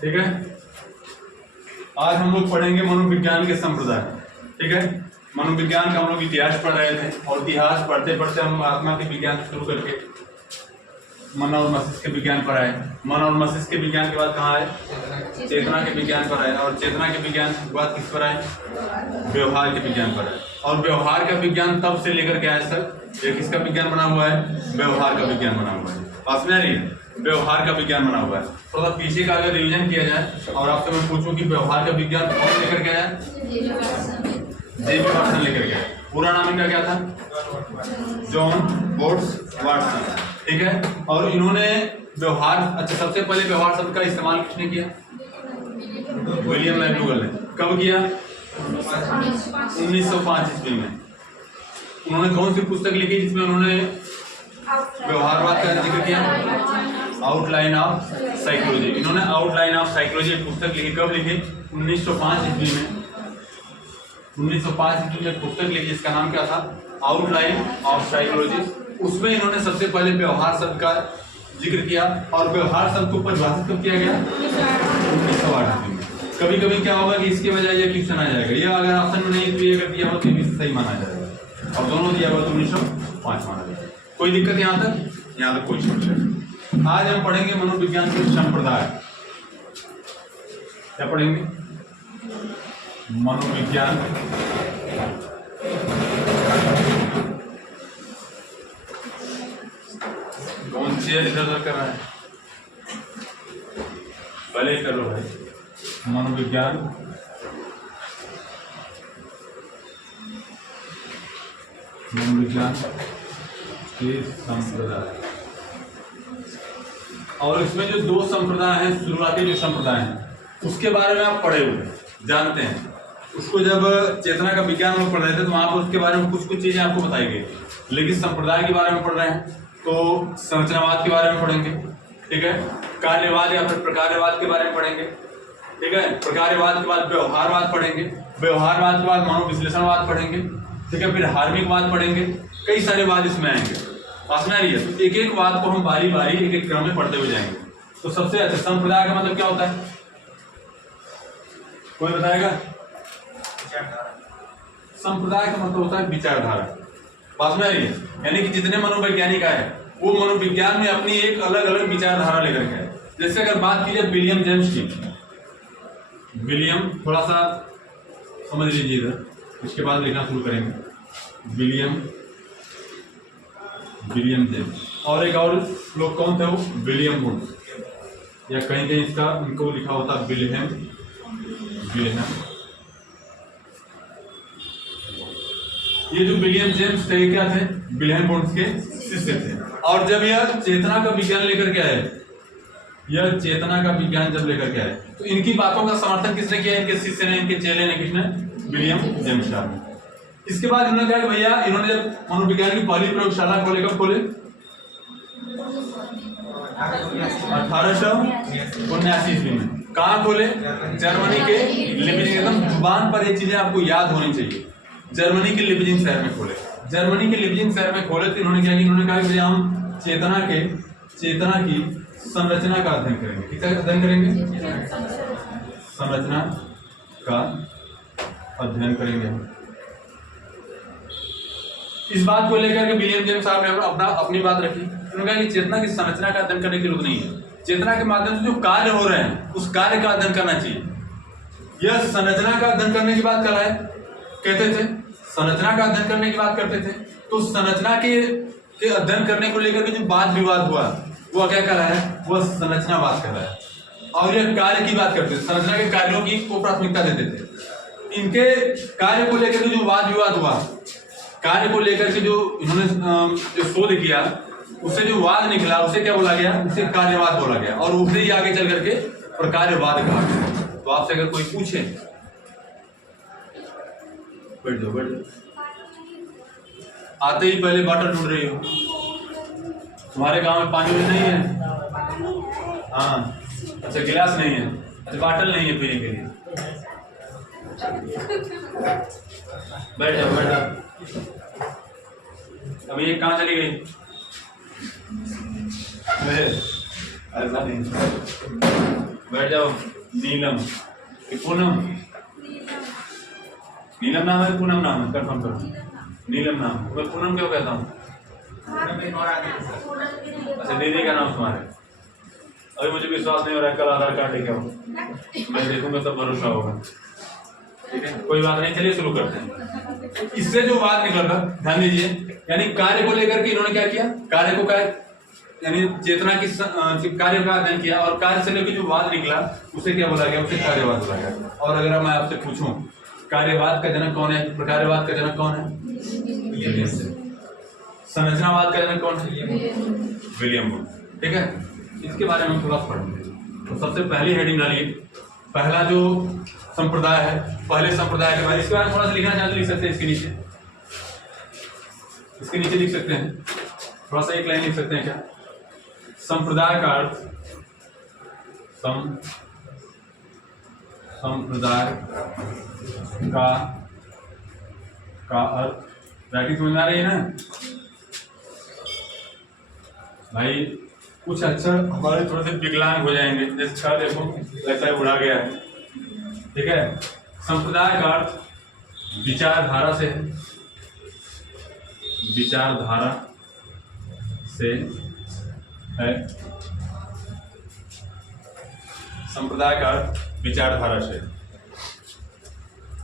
ठीक है। आज हम लोग पढ़ेंगे मनोविज्ञान के संप्रदाय। ठीक है, मनोविज्ञान का हम लोग इतिहास पढ़ रहे थे और इतिहास पढ़ते पढ़ते हम आत्मा के विज्ञान से शुरू करके मन और मस्तिष्क के विज्ञान पर आए। मन और मस्तिष्क के विज्ञान के बाद कहाँ आए? चेतना के विज्ञान पर आए। और चेतना के विज्ञान के बाद किस पर आए? व्यवहार के विज्ञान पर आए। और व्यवहार का विज्ञान तब से लेकर के आज तक ये किसका विज्ञान बना हुआ है? व्यवहार का विज्ञान बना हुआ है। पास में आ रही है? व्यवहार का विज्ञान बना हुआ है। थोड़ा पीछे का अगर रिवीजन किया जाए और आपसे मैं पूछूं कि व्यवहार का विज्ञान कौन लेकर के आया? जेबी वाटसन लेकर के आया। पूरा नाम इनका क्या था? John boats Watson. ठीक है, और इन्होंने व्यवहार, अच्छा सबसे पहले व्यवहार शब्द का इस्तेमाल किसने किया? विलियम मैकडूगल ने। कब किया? 1905 ईस्वी में। उन्होंने कौन सी पुस्तक लिखी जिसमें उन्होंने व्यवहारवाद का जिक्र किया? Outline of psychology. इन्होंने आउटलाइन ऑफ साइकोलॉजी पुस्तक लिखी। कब लिखी? 1905 ईस्वी में। 1905 ईस्वी में पुस्तक लिखी जिसका नाम क्या था? Outline of psychology. उसमें इन्होंने सबसे पहले व्यवहार शब्द का जिक्र किया और व्यवहार शब्द को परिभाषित कब किया गया? 1908 ईस्वी में। कभी कभी क्या होगा कि इसके बजाय ये क्वेश्चन आ जाएगा, या अगर ऑप्शन में नहीं दिया हो तो भी सही माना जाएगा, और दोनों दिया हुआ तो 1905 माना जाएगा। कोई दिक्कत यहाँ तक? यहाँ तक कोई समस्या। आज हम पढ़ेंगे मनोविज्ञान के संप्रदाय। क्या पढ़ेंगे? मनोविज्ञान कौन चेयर इधर उधर कर रहा है? पहले कर लो भाई। मनोविज्ञान के संप्रदाय। और इसमें जो दो संप्रदाय हैं, शुरुआती जो संप्रदाय हैं उसके बारे में आप पढ़े हुए जानते हैं। उसको जब चेतना का विज्ञान में पढ़ रहे थे तो वहां पर उसके बारे में कुछ चीजें आपको बताई गई। लेकिन संप्रदाय के बारे में पढ़ रहे हैं तो संरचनावाद के बारे में पढ़ेंगे। ठीक है, कार्यवाद या फिर प्रकारवाद के बारे में पढ़ेंगे। ठीक है, प्रकारवाद के बाद व्यवहारवाद पढ़ेंगे। व्यवहारवाद के बाद मनोविश्लेषणवाद पढ़ेंगे। ठीक है, फिर हार्मिकवाद पढ़ेंगे। कई सारे वाद इसमें आएंगे। समझ रही है? तो एक एक वाद को हम बारी बारी एक एक क्रम में पढ़ते हुए जाएंगे। तो सबसे अच्छा संप्रदाय का मतलब क्या होता है? कोई बताएगा? संप्रदाय का मतलब होता है विचारधारा। बात में आ रही है? यानी कि जितने मनोवैज्ञानिक आए वो मनोविज्ञान में अपनी एक अलग अलग विचारधारा लेकर के आए। जैसे अगर बात की जाए विलियम जेम्स की, विलियम थोड़ा सा समझ लीजिए इधर, इसके बाद लिखना शुरू करेंगे। William James. और एक और लोग कौन थे? वो विलियम वुड्स, या कहीं कहीं इसका इनको लिखा होता विल्हेम। ये जो विलियम जेम्स थे क्या थे? विल्हेम वुड्स के शिष्य थे। और जब यह चेतना का विज्ञान लेकर के आए, यह चेतना का विज्ञान जब लेकर के आए तो इनकी बातों का समर्थन किसने किया? इनके शिष्य ने, इनके चेले ने। किसने? विलियम जेम्स ने। इसके बाद इन्होंने कहा कि भैया, इन्होंने जब मनोविज्ञान की पहली प्रयोगशाला खोले, कब खोले? 1879 ईस्वी में। कहाँ खोले? जर्मनी के लिपजिंग। एकदम जुबान पर ये चीजें आपको याद होनी चाहिए। जर्मनी के लिपजिंग शहर में खोले। जर्मनी के लिपजिंग शहर में खोले तो इन्होंने क्या किया? इन्होंने कहा कि भैया हम चेतना की संरचना का अध्ययन करेंगे। किसका अध्ययन करेंगे? संरचना का अध्ययन करेंगे। इस बात को लेकर के विलियम जेम्स साहब ने अपनी बात रखी। उन्होंने कहा कि चेतना की संरचना का अध्ययन करने की जरूरत नहीं है। चेतना के माध्यम से जो कार्य हो रहे हैं उस कार्य का अध्ययन करना चाहिए। यह संरचना का अध्ययन करने की बात कर रहा है, कहते थे संरचना का अध्ययन करने की बात करते थे। तो संरचना के अध्ययन करने को लेकर के जो वाद विवाद हुआ वो क्या कर रहा है? वह संरचनावाद कर रहा है। और यह कार्य की बात करते थे, संरचना के कार्यों की को प्राथमिकता देते थे। इनके कार्य को लेकर के जो वाद विवाद हुआ, कार्य को लेकर के जो इन्होंने जो शोध किया उससे जो वाद निकला उसे क्या बोला गया? उसे कार्यवाद बोला गया। और उसे ही आगे चल करके प्रकार्यवाद कहा गया। तो आपसे अगर कोई पूछे, बैठ जाओ। आते ही पहले बॉटल ढूंढ रही हो। तुम्हारे गांव में पानी नहीं है? हाँ, अच्छा गिलास नहीं है, अच्छा बॉटल नहीं है पीने के लिए। बैठ जाओ। अभी ये कहाँ चली गई? ऐसा नहीं। बैठ जाओ। नीलम कि पूनम? नीलम नाम है, पूनम नाम है? कंफर्म करो। नीलम नाम। मैं पूनम क्यों कहता हूँ? अच्छा, दीदी का नाम तुम्हारे। अभी मुझे विश्वास नहीं हो रहा है, कल आधार कार्ड लेके आओ, मैं देखूंगा तब भरोसा होगा। ठीक है, कोई बात नहीं, चलिए शुरू करते हैं। इससे जो बात निकल रहा, ध्यान दीजिए, यानी कार्य को लेकर के इन्होंने क्या किया, कार्य को यानी चेतना की कार्य का अध्ययन किया, और कार्य से लेकर जो बात निकला उसे क्या बोला गया, उसे कार्यवाद बोला गया। और अगर मैं आपसे पूछूं कार्यवाद का जनक कौन है, प्रकार्यवाद का जनक कौन है, संरचनावाद का जनक कौन है, विलियम वुड। ठीक है, इसके बारे में थोड़ा पढ़ेंगे। तो सबसे पहली हेडिंग डालिए, पहला जो संप्रदाय है, पहले संप्रदाय के बारे में। इसके बारे में थोड़ा सा लिखना चाहते लिख सकते हैं, इसके नीचे लिख सकते हैं, थोड़ा सा एक लाइन लिख सकते हैं क्या। संप्रदाय का अर्थ, संप्रदाय का अर्थ, राइटिंग समझ आ रही है ना भाई? कुछ अक्षर हमारे थोड़े से विकलांग हो जाएंगे, जैसे छा देखो ऐसा ही उड़ा गया है। ठीक है, संप्रदाय का अर्थ विचारधारा से है, विचारधारा से है। संप्रदाय का अर्थ विचारधारा से।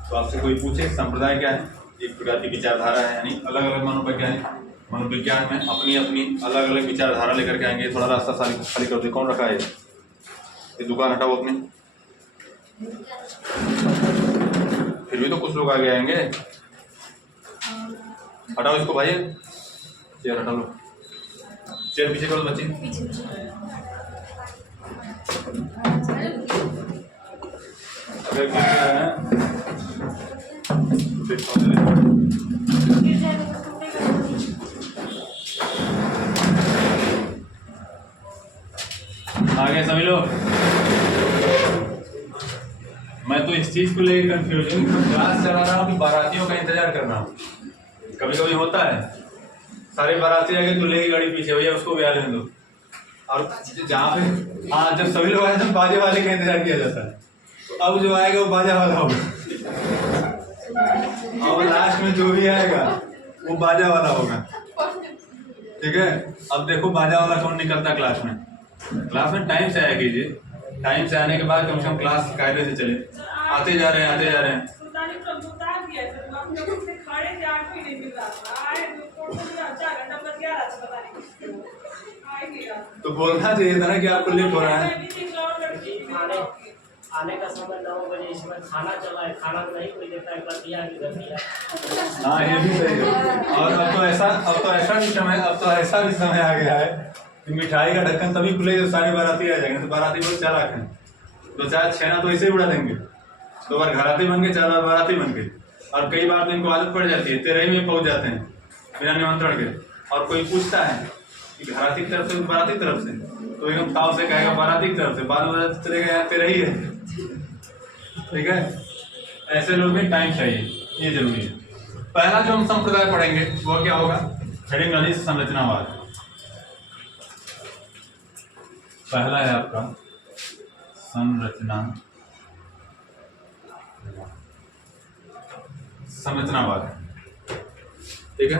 तो आपसे कोई पूछे संप्रदाय क्या है, एक प्रकार की विचारधारा है, यानी अलग अलग मनोवैज्ञानिक मनोविज्ञान में अपनी अपनी अलग अलग विचारधारा लेकर के आएंगे। थोड़ा रास्ता खाली कर दो। कौन रखा है ये दुकान? हटाओ अपनी। फिर भी तो कुछ लोग आगे आएंगे। हटाओ इसको भाई, चेयर हटा लो, चेयर पीछे करो बच्चे। अगर गिर गया है आगे समझ लो। मैं तो इस चीज को लेकर कंफ्यूज हूँ, क्लास चला रहा हूँ कि बारातियों का इंतजार कर रहा हूँ। कभी कभी होता है सारे बाराती आगे दूल्हे की गाड़ी पीछे, भैया उसको भी आ लेने दो। और जहाँ पे हाँ, जब सभी लोग आए तब बाजे वाले का इंतजार किया जाता है। तो अब जो आएगा वो बाजा वाला होगा, और लास्ट में जो भी आएगा वो बाजा वाला होगा। ठीक है, अब देखो बाजा वाला कौन निकलता क्लास में। क्लास में टाइम से आया कीजिए, टाइम से आने के बाद कम से कम क्लास कायदे से चले। आते जा रहे हैं तो बोलना चाहिए था ना कि आपको लेट हो रहा है। आने का समय 9 बजे, इसमें खाना चला है, खाना नहीं कोई देता है, कर दिया। हाँ, ये भी सही है। और अब तो ऐसा भी समय आ गया है कि मिठाई का ढक्कन तभी खुलेगा जब सारे बाराती आ जाएंगे। तो बाराती बहुत चालाक हैं, तो चाहे छेना तो ऐसे ही उड़ा देंगे। तो बार घराती बन के 4 बार बाराती बन के, और कई बार तो इनको आदत पड़ जाती है, 13 में पहुंच जाते हैं बिना निमंत्रण के। और कोई पूछता है कि घराती की तरफ से बाराती की तरफ से, तो एकदम ताव से कहेगा बाराती की तरफ से, बाद में चलेगा यार 13 ही है। ठीक है, ऐसे लोग में टाइम चाहिए, ये जरूरी है। पहला जो हम संप्रदाय पढ़ेंगे वो क्या होगा, हेडिंग वाली संरचनावाद। पहला है आपका संरचनावाद। ठीक है,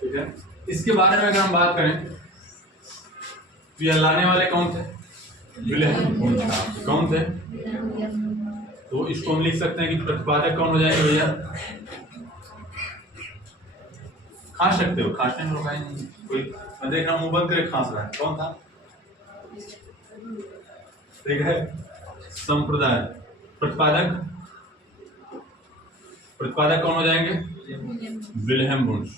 ठीक है। इसके बारे में अगर हम बात करें तो ये लाने वाले कौन थे, कौन थे? तो इसको हम लिख सकते हैं कि प्रतिपादक कौन हो जाएंगे भैया? खांस सकते हो, खांसने में रोका नहीं कोई। मैं देख रहा हूँ मुंह बंद करके खांस रहा है, कौन था? ठीक है, संप्रदाय। प्रतिपादक कौन हो जाएंगे? Wilhelm Wunsch.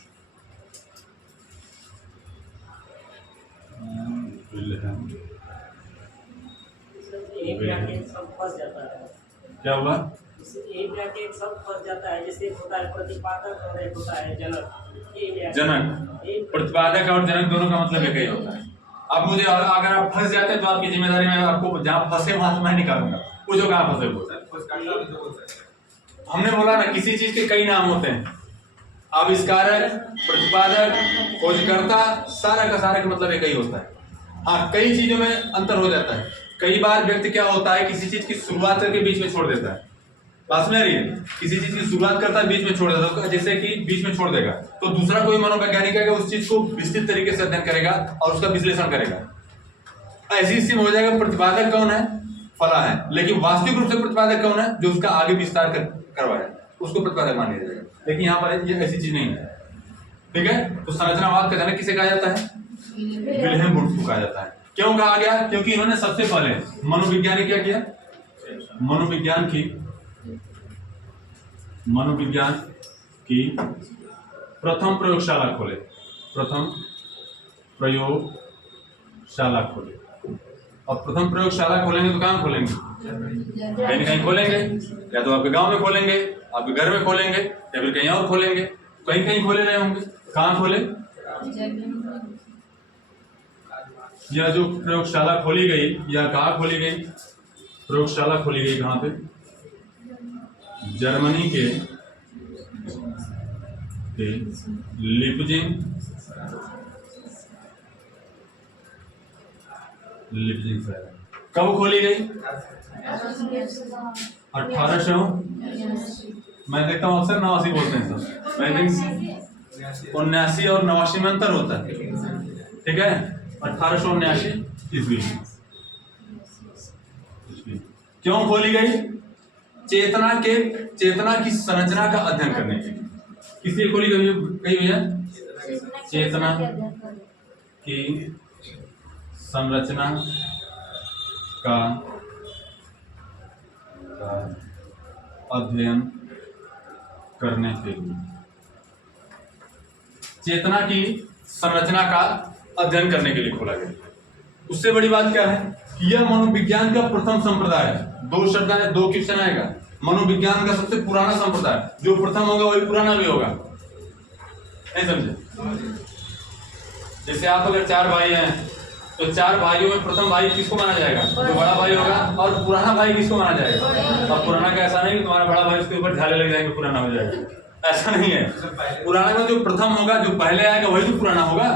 क्या हुआ? सब फंस जाता है, जैसे होता है प्रतिपादक और एक होता है जनक। जनक, प्रतिपादक और जनक दोनों का मतलब एक ही होता है। अब मुझे अगर आप फंस जाते हैं तो आपकी जिम्मेदारी, मैं आपको जहाँ फंसे वहां से मैं निकालूंगा। पूछो कहाँ फंसे? हमने बोला ना किसी चीज के कई नाम होते हैं, आविष्कारक, प्रतिपादक, खोजकर्ता, सारा का सारा का मतलब एक ही होता है। हाँ, कई चीजों में अंतर हो जाता है। कई बार व्यक्ति क्या होता है, किसी चीज की शुरुआत करके बीच में छोड़ देता है। बात में आ रही है? किसी चीज की शुरुआत करता है, बीच में छोड़ देता है, जैसे कि बीच में छोड़ देगा, तो दूसरा कोई मनोवैज्ञानिक है उस चीज को विस्तृत तरीके से अध्ययन करेगा और उसका विश्लेषण करेगा। ऐसी स्थिति में हो जाएगा प्रतिपादक कौन है, फला है, लेकिन वास्तविक रूप से प्रतिपादक कौन है, जो उसका आगे विस्तार करवाया, उसको प्रतिपादक मान लिया जाएगा। लेकिन यहाँ पर ये ऐसी चीज नहीं है। ठीक है, तो संरचनावाद का जन्म किसे कहा जाता है? विल्हेम वुड्स को कहा जाता है। क्यों कहा गया? क्योंकि इन्होंने सबसे पहले मनोविज्ञान क्या किया, मनोविज्ञान की प्रथम प्रयोगशाला खोले, और प्रथम प्रयोगशाला खोलेंगे तो कहाँ खोलेंगे? कहीं न कहीं खोलेंगे, या तो आपके गांव में खोलेंगे, आपके घर में खोलेंगे, या फिर कहीं और खोलेंगे। कहीं कहीं खोले रहे होंगे। कहाँ खोले? यह जो प्रयोगशाला खोली गई, यह कहाँ खोली गई? प्रयोगशाला खोली गई कहाँ पे? जर्मनी के लिपजिंग शहर। कब खोली गई? 1800, मैं देखता हूँ अक्सर 89 बोलते हैं सब, मैं थिंक 79 और 89 में अंतर होता है। ठीक है, 1879 ईस्वी। क्यों खोली गई? चेतना की संरचना का अध्ययन करने के लिए। किस लिए खोली गई है? चेतना की संरचना का अध्ययन करने के लिए। चेतना की संरचना का अध्ययन करने के लिए खोला गया। उससे बड़ी बात क्या है कि यह मनोविज्ञान का प्रथम संप्रदाय है। 2 शब्द है, 2 क्वेश्चन आएगा। मनोविज्ञान का सबसे पुराना संप्रदाय, जो प्रथम होगा वही पुराना भी होगा। नहीं समझे? जैसे आप अगर 4 भाई हैं तो 4 भाइयों में प्रथम भाई किसको माना जाएगा? जो बड़ा भाई होगा। और पुराना भाई किसको माना जाएगा? और पुराना का ऐसा नहीं कि तुम्हारा बड़ा भाई उसके ऊपर झाले लग जाएंगे पुराना हो जाएगा, ऐसा नहीं है। पुराना में जो प्रथम होगा, जो पहले आएगा वही तो पुराना होगा।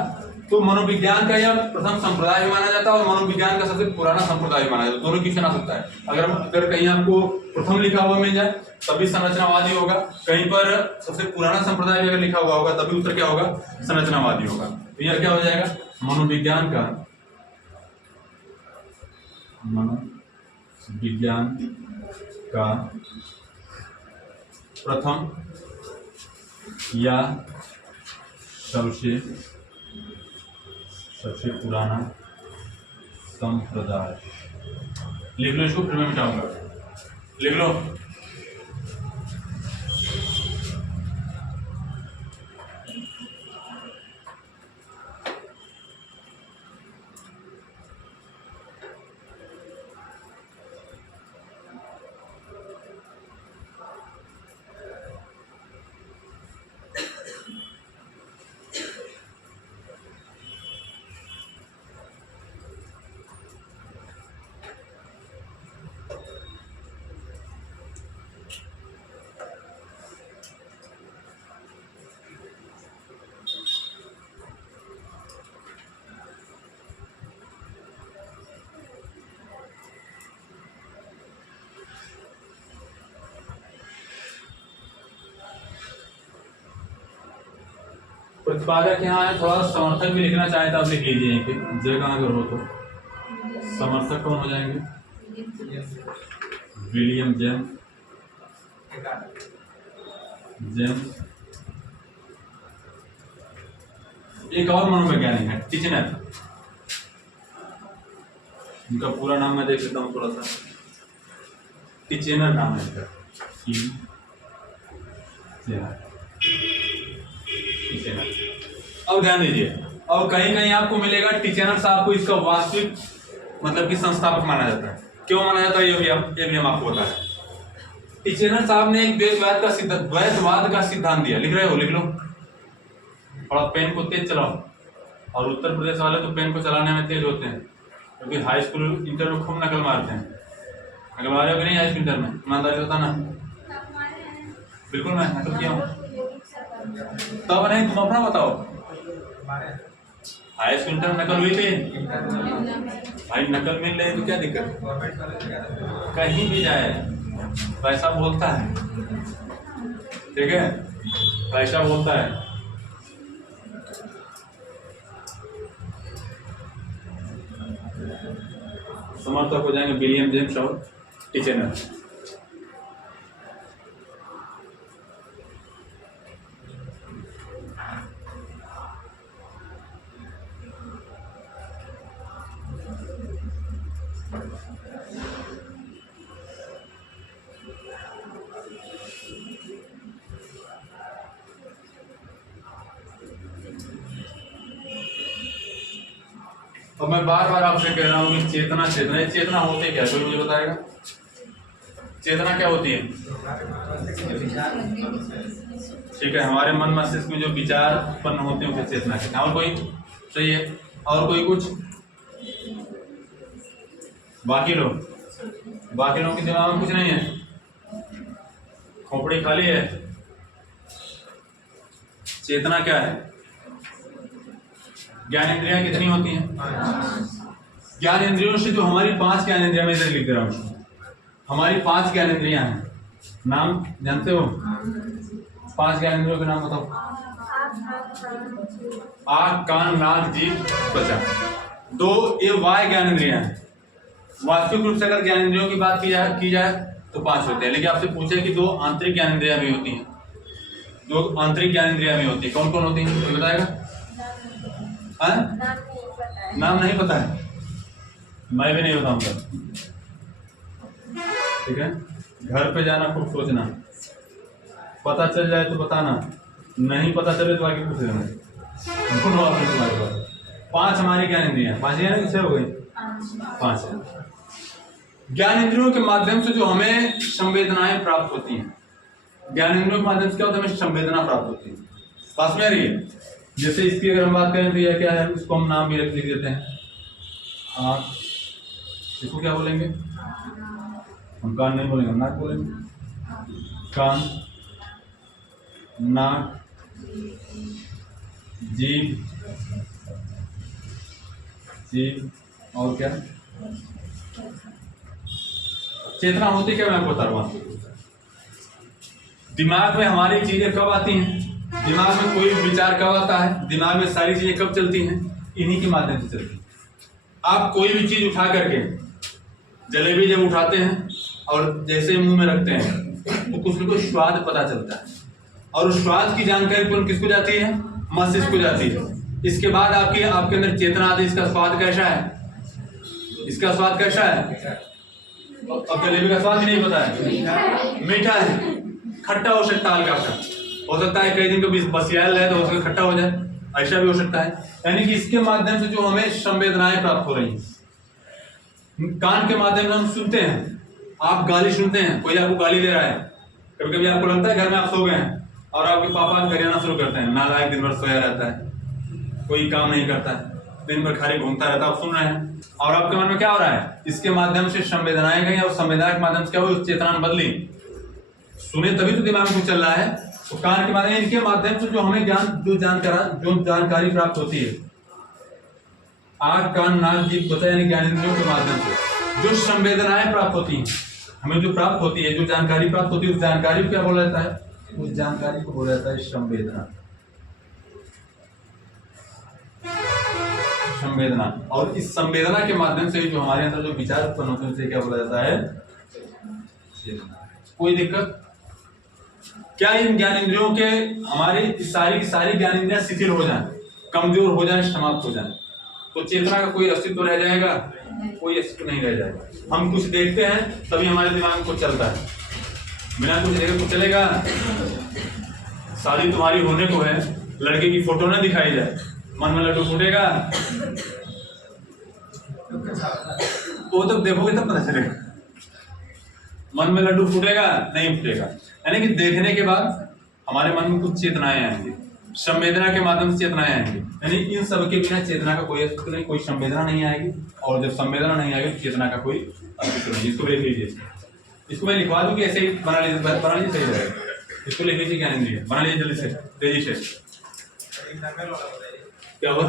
तो मनोविज्ञान का यह प्रथम संप्रदाय माना जाता है और मनोविज्ञान का सबसे पुराना संप्रदाय माना जाता है। दोनों क्वेश्चन आ सकता है। अगर कहीं आपको प्रथम लिखा हुआ मिल जाए तभी संरचनावादी होगा, कहीं पर सबसे पुराना संप्रदाय भी अगर लिखा हुआ होगा तभी उत्तर क्या होगा? संरचनावादी होगा। तो यह क्या हो जाएगा? मनोविज्ञान का प्रथम या सबसे पुराना संप्रदाय। लिख लो इसको, फिर मैं मिटाऊंगा। लिख लो। प्रतिपादक यहाँ है, थोड़ा समर्थक भी लिखना चाहे तो आप लिख लीजिए यहीं पे, जगह अगर हो तो। समर्थक कौन हो जाएंगे? William James. एक और मनोवैज्ञानिक है, टिचनर। उनका पूरा नाम मैं देख लेता हूँ थोड़ा सा। टिचनर नाम है इनका। अब ध्यान दीजिए, और कहीं कहीं आपको मिलेगा टिचनर साहब को इसका वास्तविक मतलब कि संस्थापक माना जाता है। क्यों माना जाता है ये भी हम आपको बता रहे हैं। टिचनर साहब ने एक द्वैतवाद का सिद्धांत दिया। लिख रहे हो? लिख लो। थोड़ा पेन को तेज चलाओ। और उत्तर प्रदेश वाले तो पेन को चलाने में तेज होते हैं, क्योंकि हाई स्कूल इंटर में खूब नकल मारते हैं। नकल मारे हो कि नहीं हाई स्कूल इंटर में? ईमानदारी होता ना? बिल्कुल मैं नकल किया हूँ। तब नहीं, तुम अपना बताओ। हाई स्कूल इंटर नकल हुई थी भाई, नकल मिल रही तो क्या दिक्कत? कहीं भी जाए पैसा बोलता है, ठीक है, पैसा बोलता है। समर्थक हो जाएंगे विलियम जेम्स और टिचेनर। और मैं बार बार आपसे कह रहा हूँ कि चेतना चेतना, ये चेतना होती क्या? कोई मुझे बताएगा चेतना क्या होती है? ठीक है, हमारे मन मस्तिष्क में जो विचार उत्पन्न होते हैं उसे चेतना कहते हैं। और कोई सही है? और कोई कुछ? बाकी लोगों के दिमाग में कुछ नहीं है, खोपड़ी खाली है। चेतना क्या है? ज्ञान इंद्रियां कितनी होती हैं? ज्ञान इंद्रियों से जो हमारी 5 ज्ञान इंद्रियां, मैं इधर लिख रहा हूँ, हमारी 5 ज्ञान इंद्रियां हैं। नाम जानते हो? 5 ज्ञान इंद्रियों के नाम बताओ। आँख, कान, नाक, जीभ, त्वचा। 2 ये वाय ज्ञान इंद्रियां हैं। वास्तविक रूप से अगर ज्ञान इंद्रियों की बात की जाए तो 5 होते हैं, लेकिन आपसे पूछे कि 2 आंतरिक ज्ञान इंद्रियां भी होती हैं। 2 आंतरिक ज्ञान इंद्रियां भी होती है। कौन कौन होती हैं? कोई बताएगा? नाम नहीं पता है, मैं भी नहीं बताऊंगा। ठीक है, घर पे जाना खूब सोचना, पता चल जाए तो बताना, नहीं पता चले तो आगे पूछ लेना। दोनों ऑप्शन तुम्हारे पास। 5 हमारी ज्ञान इंद्रियां, 5 है ना? 6 हो गई, 5 है। ज्ञान इंद्रियों के माध्यम से जो हमें संवेदनाएं प्राप्त होती हैं, ज्ञान इंद्रियों के माध्यम से क्या होता है? हमें संवेदना प्राप्त होती है। पास में आ रही है? जैसे इसकी अगर हम बात करें तो यह क्या है? उसको हम नाम भी लिख देते हैं आँख। इसको क्या बोलेंगे? हम कान नहीं बोलेंगे, नाक बोलेंगे। कान, नाक, जीभ, और क्या? चेतना होती क्या? मैं आपको बता रहा हूँ। दिमाग में हमारी चीजें कब आती हैं? दिमाग में कोई विचार कब आता है? दिमाग में सारी चीजें कब चलती हैं? इन्हीं के माध्यम से चलती हैं। आप कोई भी चीज उठा करके, जलेबी जब उठाते हैं और जैसे मुंह में रखते हैं तो कुछ न कुछ स्वाद पता चलता है, और उस स्वाद की जानकारी तुरंत किसको जाती है? मस्तिष्क को जाती है। इसके बाद आपके अंदर चेतना आती है, इसका स्वाद कैसा है, इसका स्वाद कैसा है। अब जलेबी का स्वाद ही नहीं पता है, मीठा है, खट्टा हो सकता है, हल्का सा हो सकता है, कई दिन को बसियाल है तो उसका खट्टा हो जाए, ऐसा भी हो सकता है। यानी कि इसके माध्यम से जो हमें संवेदनाएं प्राप्त हो रही हैं। कान के माध्यम से हम सुनते हैं, आप गाली सुनते हैं, कोई आपको गाली दे रहा है, कभी कभी आपको लगता है घर में आप सो गए हैं और आपके पापा गरियाना शुरू करते हैं, नालायक दिन भर सोया रहता है, कोई काम नहीं करता है, दिन भर खाली घूमता रहता है, आप सुन रहे हैं और आपके मन में क्या हो रहा है? इसके माध्यम से संवेदनाएं गई और संवेदना के माध्यम से क्या हुई? चेतना में बदली। सुने तभी तो दिमाग में कुछ चल रहा है। तो कान के माध्यम, इनके माध्यम से जो हमें जो जानकारी प्राप्त होती है, आँख, कान, नाक, जीभ, त्वचा यानी ज्ञान इंद्रियों के माध्यम से जो संवेदनाएं प्राप्त होती हैं, हमें जो प्राप्त होती है, जो जानकारी प्राप्त होती है, उस जानकारी को क्या बोला जाता है? उस जानकारी को बोला जाता है संवेदना। संवेदना। और इस संवेदना के माध्यम से जो हमारे अंदर जो विचार उत्पन्न होते हैं उसे क्या बोला जाता है? चेतना। कोई दिक्कत? क्या इन ज्ञान इंद्रियों के हमारी सारी की सारी ज्ञान इंद्रियां शिथिल हो जाए, कमजोर हो जाए, समाप्त हो जाए तो चेतना का कोई अस्तित्व रह जाएगा? कोई अस्तित्व नहीं रह जाएगा। हम कुछ देखते हैं तभी हमारे दिमाग में कुछ चलता है, बिना कुछ देखे कुछ चलेगा? शादी तुम्हारी होने को है, लड़के की फोटो ना दिखाई जाए, मन में लड्डू फूटेगा? वो तो देखोगे तब पता चलेगा। मन में लड्डू फूटेगा? नहीं फूटेगा। यानी कि देखने के बाद हमारे मन में कुछ चेतनाएं आएंगी, संवेदना के माध्यम से चेतनाएं आएंगी। यानी इन सब के बिना चेतना का कोई अस्तित्व नहीं, कोई संवेदना नहीं आएगी, और जब संवेदना नहीं आएगी चेतना का कोई अस्तित्व नहीं। इसको लिख लीजिए, इसको मैं लिखवा दूं कि ऐसे ही बना लीजिए, सही रहेगा। इसको लिख लीजिए, क्या नहीं दिया, बना लीजिए जल्दी से, तेजी से। क्या हुआ?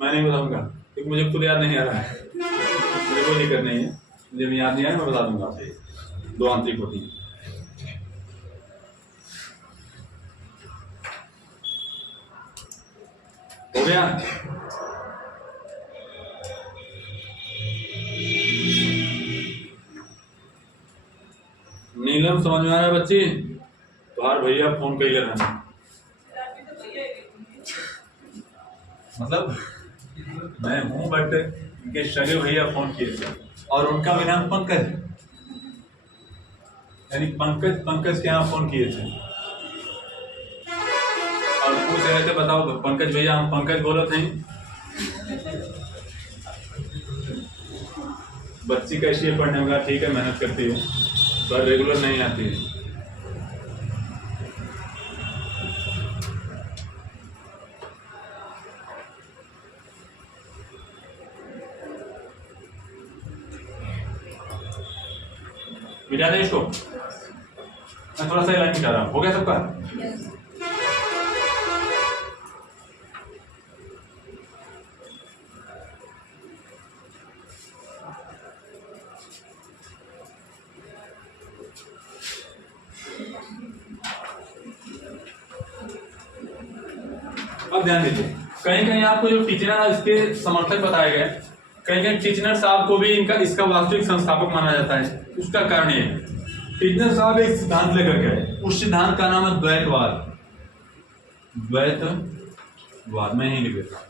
मैं नहीं बताऊंगा क्योंकि मुझे खुद याद नहीं आ रहा है, मुझे कोई दिक्कत नहीं है, मुझे याद नहीं आया, मैं बता दूंगा आपसे। 2 आंतरिक होती हैं। हो गया? नीलम समझ में आ रहा है बच्ची? तुम्हार भैया फोन कही कर रहे हैं, मतलब मैं हूँ बट इनके सगे भैया फोन किए थे और उनका भी नाम पंकज, यानी पंकज के यहाँ फोन किए थे और पूछ रहे थे बताओ तो पंकज भैया हम पंकज बोले थे। बच्ची कैसी है पढ़ने में? ठीक है, मेहनत करती है पर रेगुलर नहीं आती है। मिटा दे इसको, मैं थोड़ा सा लाइन मिटा रहा हूँ। हो गया सबका? अब ध्यान दीजिए, कहीं कहीं आपको जो टीचर इसके समर्थक बताए गए, कहीं कहीं टीचर साहब को भी इनका इसका वास्तविक संस्थापक माना जाता है। उसका कारण ये है, टीचर साहब एक सिद्धांत लेकर के आए, उस सिद्धांत का नाम है द्वैतवाद। द्वैतवाद मैं ही लिख देता हूं,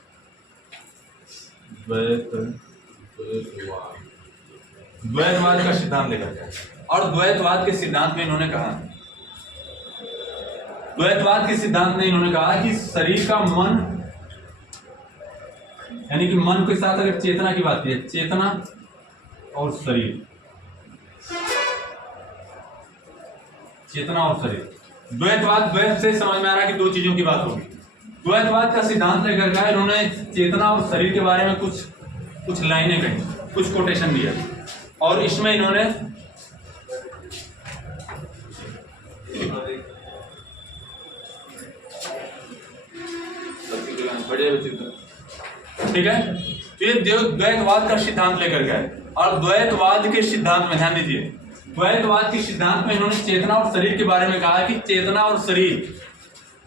द्वैतवाद का सिद्धांत लेकर के। और द्वैतवाद के सिद्धांत में इन्होंने कहा, द्वैतवाद के सिद्धांत में इन्होंने कहा कि शरीर का मन, यानी कि मन के साथ अगर चेतना की बात की, चेतना और शरीर, चेतना और शरीर, द्वैतवाद, द्वैत से समझ में आ रहा है कि 2 चीजों की बात होगी। द्वैतवाद का सिद्धांत लेकर के इन्होंने चेतना और शरीर के बारे में कुछ लाइनें कही, कुछ कोटेशन दिया और इसमें इन्होंने ठीक है, तो ये द्वैतवाद का सिद्धांत लेकर गए। और द्वैतवाद के सिद्धांत में ध्यान दीजिए, द्वैतवाद के सिद्धांत में इन्होंने चेतना और शरीर के बारे में कहा कि चेतना और शरीर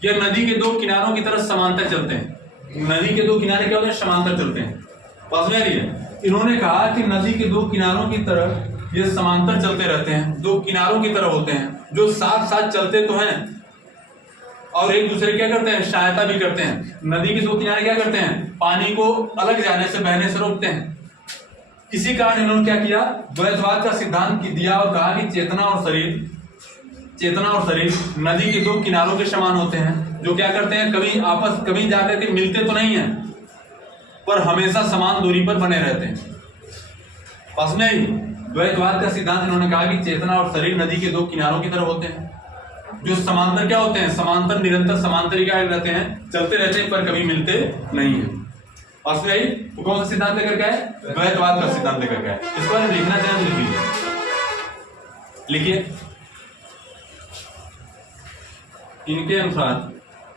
ये नदी के 2 किनारों की तरह समांतर चलते हैं। नदी के 2 किनारे क्या होते हैं? समांतर चलते हैं। समझ में आ रही है? इन्होंने कहा कि नदी के 2 किनारों की तरह ये समांतर चलते रहते हैं, 2 किनारों की तरह होते हैं जो साथ साथ चलते तो हैं और एक दूसरे क्या करते हैं? सहायता भी करते हैं। नदी के 2 किनारे क्या करते हैं? पानी को अलग जाने से, बहने से रोकते हैं। इसी कारण इन्होंने क्या किया? द्वैतवाद का सिद्धांत दिया और कहा कि चेतना और शरीर नदी के 2 किनारों के समान होते हैं, जो क्या करते हैं? कभी जाकर के मिलते तो नहीं है पर हमेशा समान दूरी पर बने रहते हैं। बस नहीं, द्वैतवाद का सिद्धांत इन्होंने कहा कि चेतना और शरीर नदी के 2 किनारों की तरह होते हैं जो समांतर क्या होते हैं? समांतर, निरंतर समांतर क्या रहते हैं? चलते रहते हैं पर कभी मिलते नहीं है। बस नहीं, तो कौन सा सिद्धांत लेकर के आए? द्वैतवाद का सिद्धांत लेकर के आए। इसको अगर लिखना चाहें तो लिखिए, लिखिए इनके अनुसार,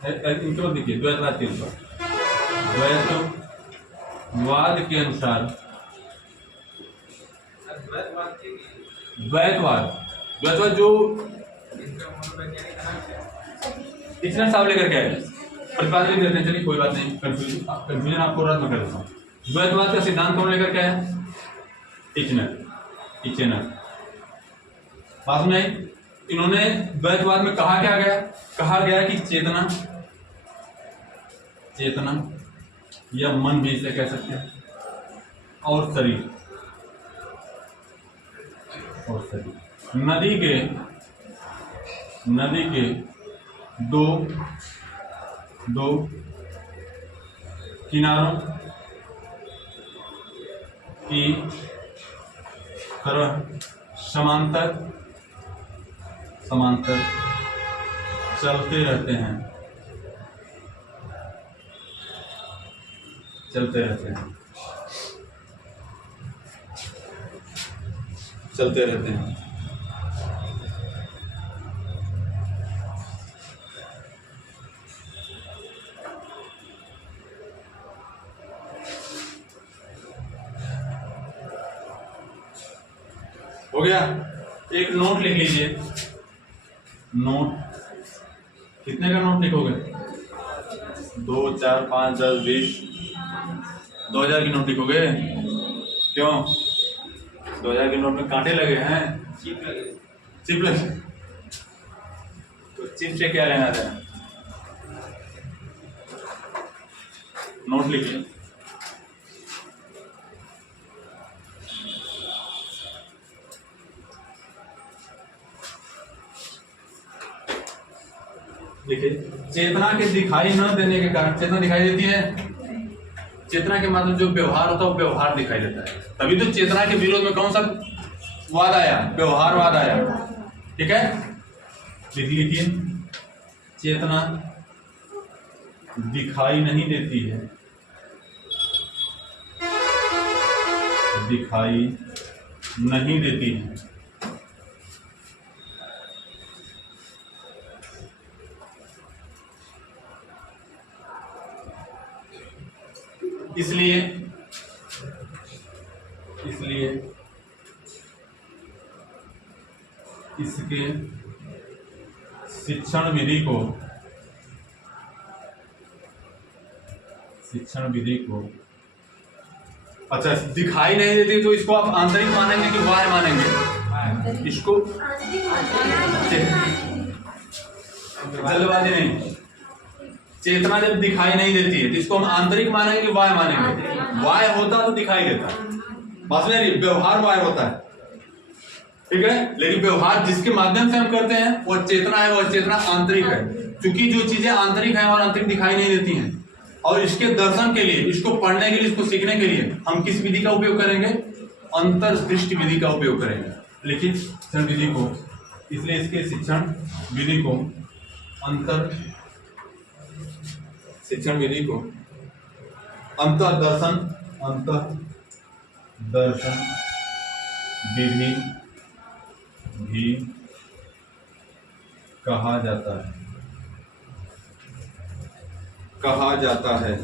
इनके बाद लिखिए द्वैतवाद के अनुसार, द्वैतवाद के अनुसार, द्वैतवाद जो टीचर साहब लेकर के आए, प्रतिपादन देते हैं। चलिए कोई बात नहीं, कंफ्यूजन आपको रद्द मैं कर देता हूँ। द्वैतवाद का सिद्धांत कौन लेकर के आया? टीचर। बात में इन्होंने द्वैतवाद में कहा क्या गया? कहा गया कि चेतना या मन भी इसे कह सकते हैं, और शरीर नदी के दो किनारों की तरह समांतर चलते रहते हैं। हो गया। एक नोट लिख लीजिए। नोट कितने का नोट लिखोगे? 2, 4, 5, 10, 20, 2000 की नोट लिखोगे? क्यों? 2000 के नोट में कांटे लगे हैं, चिप लगे। तो चिप से क्या लेना देना? नोट लिखिए। देखिए, चेतना के दिखाई न देने के कारण, चेतना दिखाई देती है, चेतना के मतलब जो व्यवहार होता है वो व्यवहार दिखाई देता है। तभी तो चेतना के विरोध में कौन सा वाद आया? व्यवहारवाद आया। ठीक है, लिख लीजिए। चेतना दिखाई नहीं देती है, दिखाई नहीं देती है, इसलिए इसके शिक्षण विधि को अच्छा दिखाई नहीं देती तो इसको आप आंतरिक मानेंगे कि बाह्य मानेंगे? इसको जल्दबाजी नहीं, चेतना जब दिखाई नहीं देती है तो इसको हम आंतरिक मानेंगे कि बाह्य मानेंगे? बाह्य होता तो दिखाई देता, बस नहीं, व्यवहार बाह्य होता है। ठीक है, लेकिन व्यवहार जिसके माध्यम से हम करते हैं वो चेतना है, वह चेतना आंतरिक है। क्योंकि जो चीजें आंतरिक है और आंतरिक दिखाई नहीं देती हैं, और इसके दर्शन के लिए, इसको पढ़ने के लिए, इसको सीखने के लिए हम किस विधि का उपयोग करेंगे? अंतर्दृष्टि विधि का उपयोग करेंगे। लिखिए शिक्षण विधि को, इसलिए इसके शिक्षण विधि को शिक्षण विधि को अंतर्दर्शन विधि भी कहा जाता है।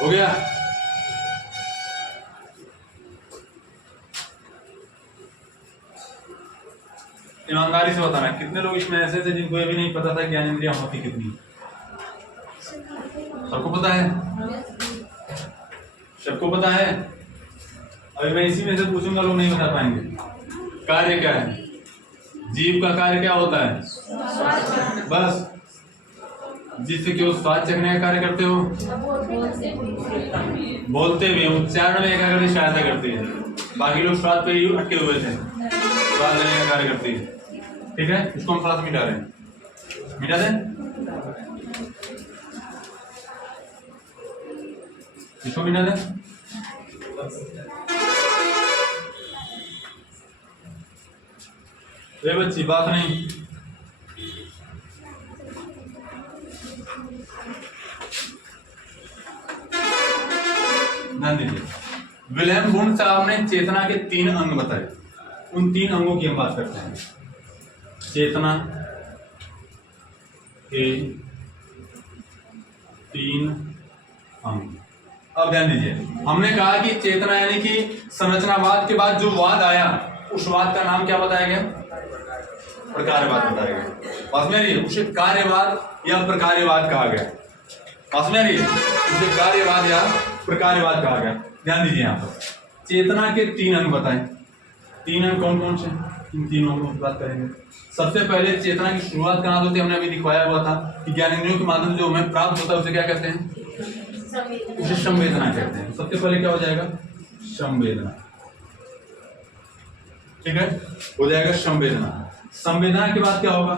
हो गया। ईमानदारी से बताना, कितने लोग इसमें ऐसे थे जिनको ये भी नहीं पता था ज्ञान इंद्रियां होती कितनी? सबको पता है? सबको पता है? अभी मैं इसी में से पूछूंगा, लोग नहीं बता पाएंगे। कार्य क्या है? जीव का कार्य क्या होता है? बस, जिससे कि वो स्वाद चखने का कार्य करते हो, बोलते भी, उच्चारण में एकाग्रता सहायता करती है। बाकी लोग स्वाद पे ही अटके हुए थे, स्वाद लेने का कार्य करती है। ठीक है, इसको हम थोड़ा सा मिटा रहे हैं, मिटा दें, इसको मिटा दें। वे बच्ची बात नहीं, ध्यान दीजिए। विलियम वुंड साहब ने चेतना के 3 अंग बताए। उन 3 अंगों की हम बात करते हैं। चेतना के 3 अंग। अब ध्यान दीजिए, हमने कहा कि चेतना यानी कि संरचनावाद के बाद जो वाद आया, उस वाद का नाम क्या बताया गया? प्रकारवाद बताया गया। पास में रहिए, उसे कार्यवाद या प्रकारवाद कहा गया। पास में रहिए, उसे कार्यवाद या प्रकारवाद कहा गया। ध्यान दीजिए, यहाँ पर चेतना के 3 अंग बताएं। 3 अंग कौन कौन से? इन तीनों की बात करेंगे। सबसे पहले चेतना की शुरुआत कहाँ होती है? हमने अभी दिखाया हुआ था कि ज्ञानेंद्रियों के माध्यम से जो हमें प्राप्त होता है उसे क्या कहते हैं? उसे संवेदना कहते हैं। सबसे पहले क्या हो जाएगा? संवेदना। ठीक है, हो जाएगा संवेदना। संवेदना के बाद क्या होगा?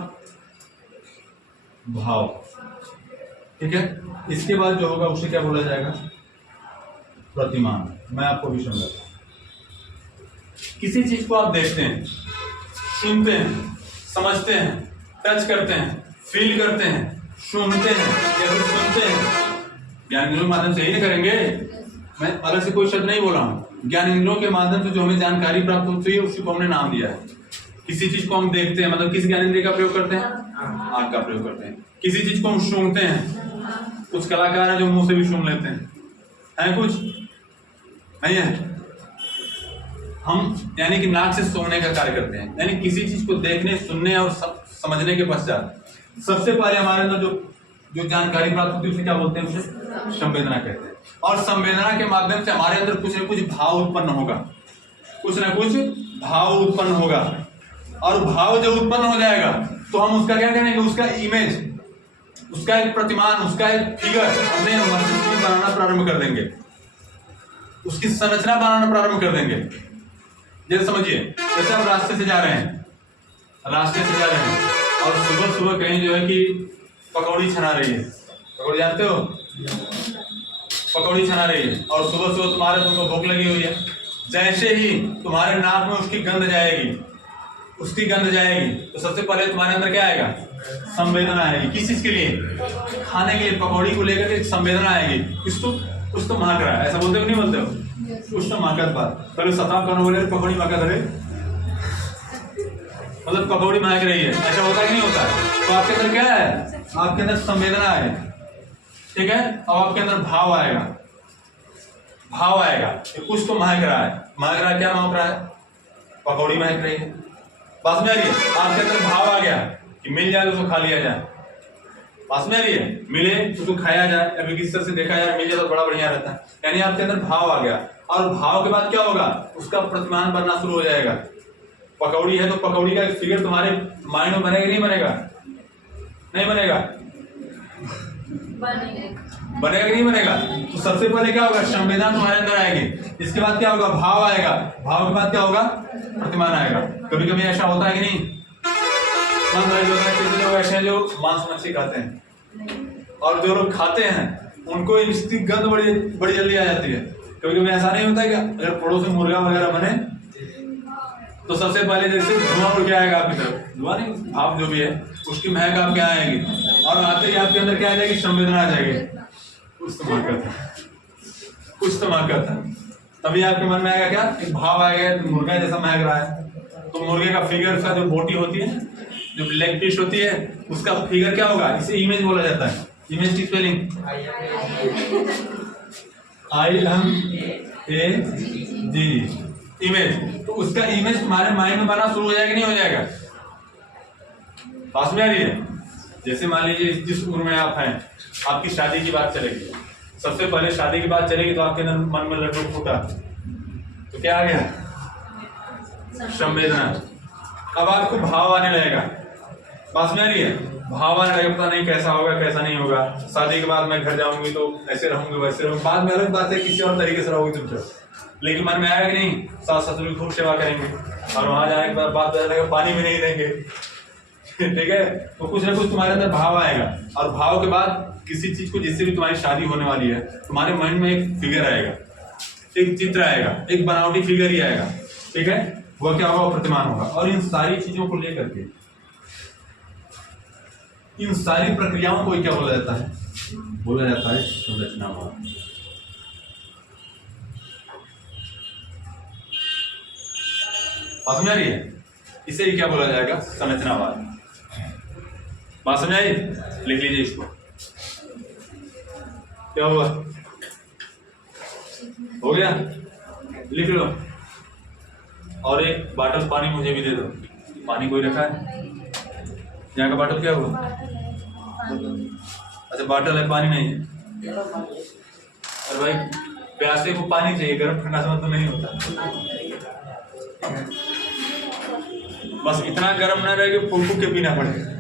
भाव। ठीक है, इसके बाद जो होगा उसे क्या बोला जाएगा? प्रतिमान। मैं आपको भी समझाता हूं। किसी चीज को आप देखते हैं, सुनते हैं, समझते हैं, टच करते हैं, फील करते हैं, सुनते हैं या फिर सुनते हैं, ज्ञानेंद्रियों के माध्यम से ही करेंगे। मैं अलग से कोई शब्द नहीं बोल रहा हूँ। ज्ञानेंद्रियों के माध्यम से जो हमें जानकारी प्राप्त होती है उसी को हमने नाम दिया है। किसी चीज को हम देखते हैं, मतलब किस ज्ञानेंद्रिय का प्रयोग करते हैं? आंख का प्रयोग करते हैं। किसी चीज को हम सूंघते हैं, कुछ कलाकार हैं जो मुंह से भी सुन लेते हैं कुछ नहीं है। हम यानी कि नाक से सुनने का कार्य करते हैं, यानी किसी चीज को देखने, सुनने और समझने के पश्चात सबसे पहले हमारे अंदर जो जानकारी प्राप्त होती है उसे क्या बोलते हैं? उसे संवेदना कहते हैं। और संवेदना के माध्यम से हमारे अंदर कुछ न कुछ भाव उत्पन्न होगा, कुछ न कुछ भाव उत्पन्न होगा। और भाव जब उत्पन्न हो जाएगा तो हम उसका क्या करेंगे? उसका इमेज, उसका एक प्रतिमान, उसका एक फिगर अपने मस्तिष्क में बनाना प्रारंभ कर देंगे, उसकी संरचना बनाना प्रारंभ कर देंगे। जैसे समझिए, जैसे आप रास्ते से जा रहे हैं और सुबह सुबह कहीं जो है कि पकौड़ी छना रही है, पकौड़ी जानते हो? पकौड़ी छना रही है और सुबह सुबह तुमको भूख लगी हुई है। जैसे ही तुम्हारे नाक में उसकी गंध जाएगी तो सबसे पहले तुम्हारे अंदर क्या आएगा? संवेदना आएगी। किस चीज के लिए? खाने के लिए। पकौड़ी को लेकर के संवेदना आएगी। कुछ तो महक रहा है, ऐसा बोलते हो नहीं बोलते हो? कुछ तो महकत बात। पहले सताब कौन बोले पकौड़ी महकत रहे, मतलब पकौड़ी महक रही है, ऐसा होता है कि नहीं होता है? तो आपके अंदर क्या है? आपके अंदर संवेदना है, ठीक है। अब आपके अंदर भाव आएगा कि कुछ तो महक रहा है। क्या महक रहा है? पकौड़ी महक रही है। पास में आ रही है? आपके अंदर भाव आ गया कि मिल जाए तो उसको खा लिया जाए। पास में आ रही है? मिले तो उसको खाया जाए, अभी किसी तरह से देखा जाए, मिल जाए तो बड़ा बढ़िया रहता है। यानी आपके अंदर भाव आ गया, और भाव के बाद क्या होगा? उसका प्रतिमान बनना शुरू हो जाएगा। पकौड़ी है तो पकौड़ी का फिगर तुम्हारे माइंड में बनेगा नहीं बनेगा? नहीं बनेगा? बनेगा कि नहीं बनेगा? तो सबसे पहले क्या होगा? संवेदना तुम्हारे अंदर आएगी। इसके बाद क्या होगा? भाव आएगा। भाव के बाद क्या होगा? प्रतिमान आएगा। कभी कभी ऐसा होता है कि नहीं? कितने लोग ऐसे हैं जो मांस मछली खाते हैं, और जो लोग खाते हैं उनको इसकी गंध बड़ी जल्दी आ जाती है। कभी कभी ऐसा नहीं होता है कि अगर पड़ोस में मुर्गा वगैरह बने तो सबसे पहले जैसे धुआं उड़ के आएगा आपकी तरफ, धुआं नहीं, भाप जो भी है उसकी महक आपके आएगी, और आते ही आपके अंदर क्या आ जाएगी? संवेदना आ जाएगी। कुछ तो महकत है। तभी आपके मन में आएगा क्या? एक भाव आएगा, मुर्गा जैसा महक रहा है। तो मुर्गे का फिगर, उसका जो बोटी होती है, जो लेग पीस होती है, उसका फिगर क्या होगा? इसे इमेज बोला जाता है। इमेज की स्पेलिंग IMAG, इमेज। तो उसका इमेज तुम्हारे माइंड में बना शुरू हो जाएगा नहीं हो जाएगा? पास में आ रही है? जैसे मान लीजिए जिस उम्र में आप हैं, आपकी शादी की बात चलेगी, सबसे पहले शादी की बात चलेगी तो आपके अंदर मन में लड्डू फूटा तो क्या आ गया? संवेदना। अब आपको भाव आने लगेगा। पास में आ रही है? भाव आने लगेगा, पता नहीं कैसा होगा कैसा नहीं होगा। शादी के बाद मैं घर जाऊंगी तो ऐसे रहूंगी वैसे रहूंगी, बाद में अलग बात है किसी और तरीके से रहोगी तुमसे, लेकिन मन में आएगा कि नहीं? सास ससुर की खूब सेवा करेंगे, और वहां जाने के बाद बात लगा पानी भी नहीं देंगे, ठीक है। तो कुछ ना कुछ तुम्हारे अंदर भाव आएगा, और भाव के बाद किसी चीज को, जिससे भी तुम्हारी शादी होने वाली है, तुम्हारे माइंड में एक फिगर आएगा, एक चित्र आएगा, एक बनावटी फिगर ही आएगा, ठीक है। वह क्या होगा? प्रतिमान होगा। और इन सारी चीजों को लेकर के, इन सारी प्रक्रियाओं को क्या बोला जाता है? बोला जाता है संरचनावाद। बात समझ आ रही है? इसे ही क्या बोला जाएगा? संरचनावाद। बात समझ आई? लिख लीजिए इसको। क्या हुआ? हो गया? लिख लो। और एक बॉटल पानी मुझे भी दे दो। पानी कोई रखा है? यहाँ का बॉटल क्या हुआ? अच्छा बॉटल है, पानी नहीं है। अरे भाई प्यासे को पानी चाहिए, गर्म ठंडा समझ तो नहीं होता। बस इतना गर्म ना रहे कि फूक फूक के पीना पड़े।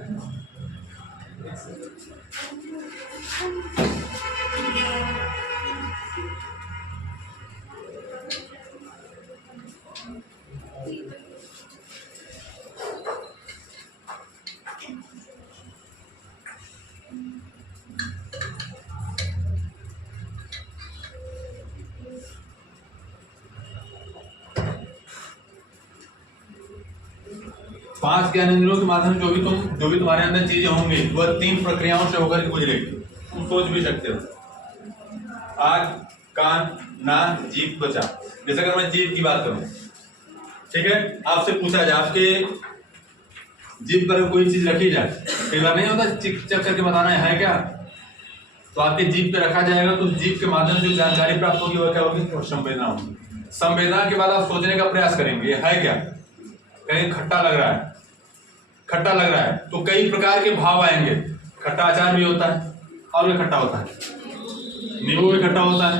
पांच ज्ञानेंद्रियों के माध्यम से जो भी तुम्हारे अंदर चीजें होंगी वह 3 प्रक्रियाओं से होकर गुजरेगी। तुम सोच भी सकते हो। आँख, कान, नाक, जीभ, त्वचा। जैसे अगर मैं जीभ की बात करूं, ठीक है, आपसे पूछा जाए आपके जीभ पर कोई चीज रखी जाए, कई बार नहीं होता चिक चक करके बताना है क्या? तो आपके जीभ पे रखा जाएगा, तो जीभ के माध्यम से जो जानकारी प्राप्त होगी वह क्या होगी, और संवेदना होगी। संवेदना के बाद आप सोचने का प्रयास करेंगे ये है क्या, कहीं खट्टा लग रहा है, खट्टा लग रहा है, तो कई प्रकार के भाव आएंगे। खट्टा अचार भी होता है, और भी खट्टा होता है, नींबू भी खट्टा होता है,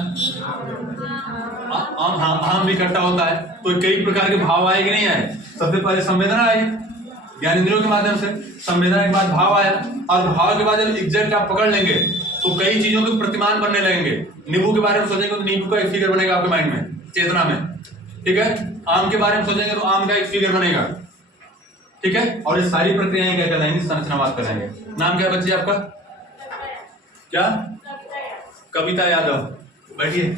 आम भी खट्टा होता है। तो कई प्रकार के भाव आए कि नहीं आए, सबसे पहले संवेदना आई ज्ञानेंद्रियों के माध्यम से, संवेदना के बाद भाव आया, और भाव के बाद जब एग्जैक्ट आप पकड़ लेंगे तो कई चीजों के प्रतिमान बनने लगेंगे। नींबू के बारे में सोचेंगे तो नींबू का एक फिगर बनेगा आपके माइंड में, चेतना में, ठीक है। आम के बारे में सोचेंगे तो आम का एक फिगर बनेगा, ठीक है। और ये सारी प्रक्रियाएं क्या कहलाएंगी, संरचनावाद कहलाएंगे। नाम क्या बच्चे आपका, क्या, कविता यादव, बैठिए।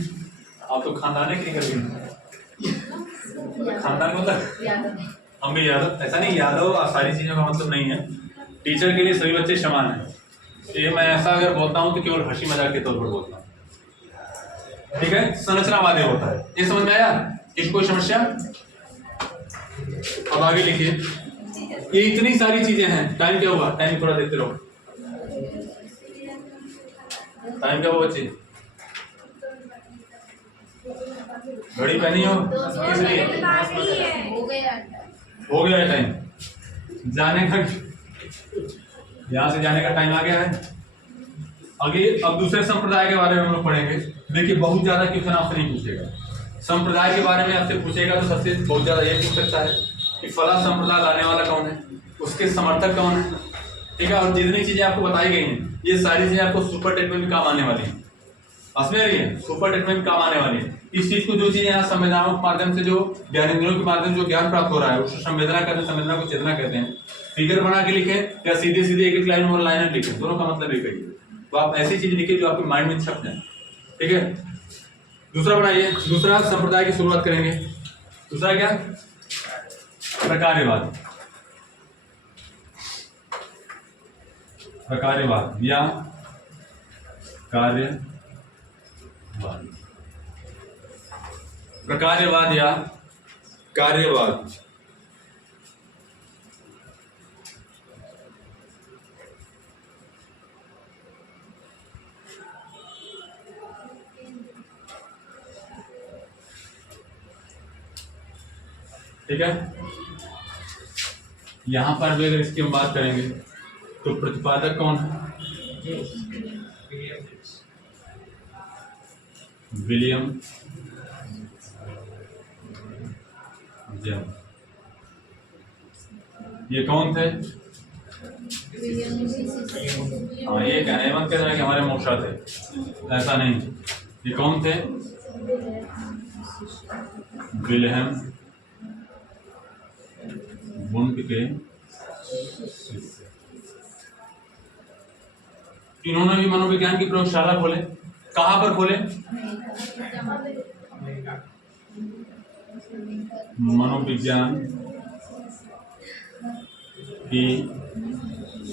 आप तो खानदान की निकल, खानदान का मतलब हम भी यादव, ऐसा नहीं, यादव सारी चीजों का मतलब नहीं है। टीचर के लिए सभी बच्चे समान हैं। ये मैं ऐसा अगर बोलता हूँ तो केवल हंसी मजाक के तौर पर बोलता हूँ, ठीक है। संरचनावादी होता है, ये समझ में आया, इसकी कोई समस्या। अब आगे लिखिए, ये इतनी सारी चीजें हैं। टाइम क्या हुआ, टाइम थोड़ा देखते रहो, टाइम क्या हुआ बच्चे, घड़ी पहनी हो किस लिए, हो गया है टाइम जाने का, यहाँ से जाने का टाइम आ गया है। आगे अब दूसरे संप्रदाय के बारे में हम लोग पढ़ेंगे। देखिए बहुत ज्यादा क्वेश्चन आपसे नहीं पूछेगा, संप्रदाय के बारे में आपसे पूछेगा तो सबसे बहुत ज्यादा ये पूछ सकता है कि फला संप्रदाय लाने वाला कौन है, उसके समर्थक कौन है, ठीक है। और जितनी चीजें आपको बताई गई हैं ये सारी चीजें आपको सुपर टेट में भी काम आने वाली है, समझ रही है, सुपर टेट में भी काम आने वाली है। इस चीज को जो चीजें यहाँ संवेदनाओं के माध्यम से, जो ज्ञानेंद्रियों के माध्यम से जो ज्ञान प्राप्त हो रहा है उसको संवेदना कहते हैं, संवेदना को चेतना कहते हैं। फिगर बना के लिखे या सीधे सीधे एक एक लाइन और लाइन लिखे, दोनों का मतलब एक ही है। तो आप ऐसी चीज लिखिए जो आपके माइंड में छप जाए, ठीक है। दूसरा बनाइए, दूसरा संप्रदाय की शुरुआत करेंगे। दूसरा क्या, प्रकार्यवाद, प्रकार्यवाद या कार्यवाद, प्रकार्यवाद या कार्यवाद। ठीक है, यहां पर भी अगर इसकी हम बात करेंगे तो प्रतिपादक कौन है, विलियम जेम्स। ये कौन थे, हाँ ये कहने मत कह रहा है कि हमारे मौसा थे, ऐसा नहीं। ये कौन थे, विल्हेम वुंड के शिष्य। इन्होंने भी मनोविज्ञान की प्रयोगशाला खोले। कहां पर खोले, मनोविज्ञान की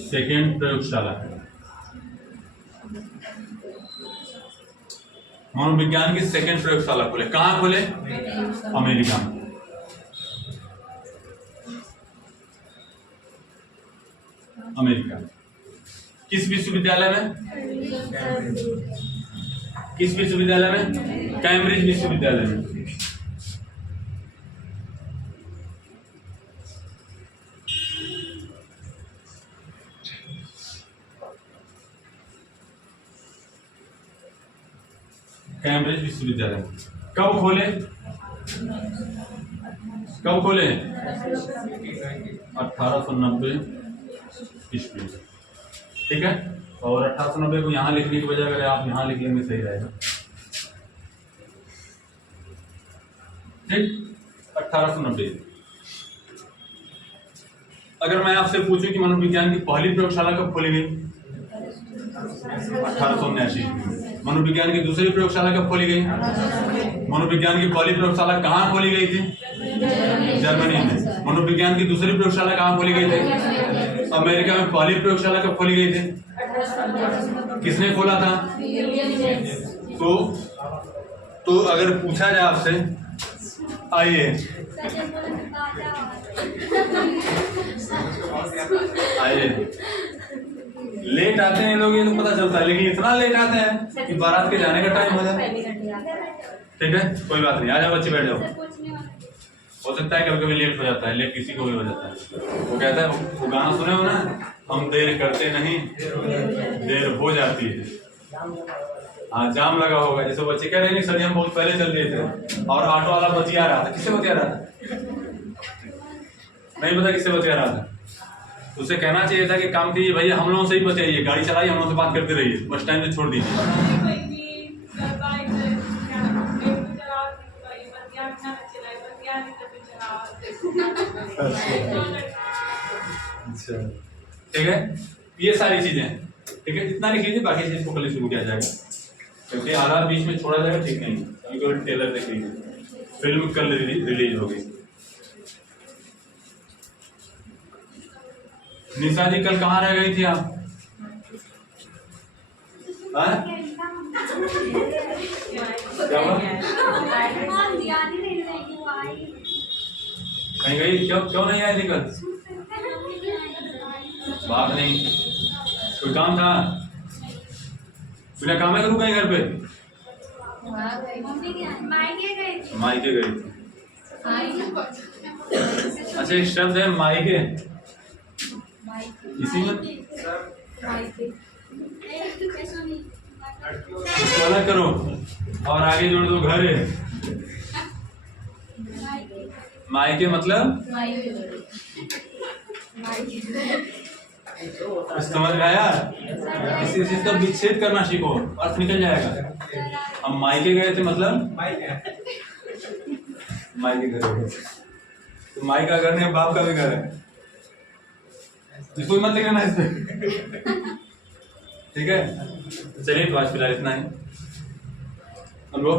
सेकेंड प्रयोगशाला, मनोविज्ञान की सेकेंड प्रयोगशाला खोले। कहां खोले, अमेरिका में। अमेरिका किस विश्वविद्यालय में, किस विश्वविद्यालय में, कैम्ब्रिज विश्वविद्यालय में। कैम्ब्रिज विश्वविद्यालय कब खोले, कब खोले, 1890 ईस्वी, ठीक है। और 1890 को यहाँ लिखने की बजाय अगर आप यहाँ लिख लेंगे सही रहेगा, ठीक। 1890। अगर मैं आपसे पूछूं कि मनोविज्ञान की पहली प्रयोगशाला कब खोली गई, 1879। मनोविज्ञान की दूसरी प्रयोगशाला कब खोली गई, मनोविज्ञान की पहली प्रयोगशाला कहाँ खोली गई थी, जर्मनी में। मनोविज्ञान की दूसरी प्रयोगशाला कहाँ खोली गई थी, अमेरिका में। पहली प्रयोगशाला कब खोली गई थी, किसने खोला था। तो अगर पूछा जाए आपसे, आइए आइए लेट आते हैं लोग, ये तो पता चलता है, लेकिन इतना लेट आते हैं कि बारात के जाने का टाइम हो जाए। ठीक है, कोई बात नहीं, आ जाओ बच्चे, बैठ जाओ। हो सकता है कभी कभी लेट हो जाता है, लेट किसी को भी हो जाता है। वो कहता है, वो गाना सुने हो ना, हम देर करते नहीं देर हो जाती है। हाँ, जाम लगा होगा, जैसे बच्चे कह रहे हैं सर हम बहुत पहले चल रहे थे और ऑटो वाला बतिया रहा था। किससे बतिया रहा था? नहीं पता किससे बतिया रहा था। उसे कहना चाहिए था कि काम कीजिए भैया, हम लोगों से ही बचाइए, गाड़ी चलाइए, हम लोगों से बात करते रहिए, बस टाइम से छोड़ दीजिए। अच्छा, ठीक है, ये सारी चीजें, ठीक है, इतना लिख लीजिए, बाकी चीज को कल शुरू किया जाएगा, क्योंकि आधार बीच में छोड़ा जाएगा, ठीक नहीं है। अभी टेलर देख लीजिए, फिल्म कल रिलीज होगी। निशा जी कल कहाँ रह गई थी आप? क्या हुआ? कहीं गई? क्यों नहीं आई थी कल? बात नहीं, कोई काम था? बिना काम है करूँ कहीं घर पे? मायके गई थी। अच्छा, एक शब्द है मायके, इसी में इसको अलग करो और आगे जोड़ दो घर है। मायके मतलब समझ में आया? इसी चीज का विच्छेद करना सीखो, अर्थ निकल जाएगा। हम मायके गए थे मतलब मायके घर गए, तो माई का घर नहीं, बाप का भी घर है, इसको मत लिखना इस पे। ठीक है, चलिए तो आज फिलहाल इतना ही। अनुभव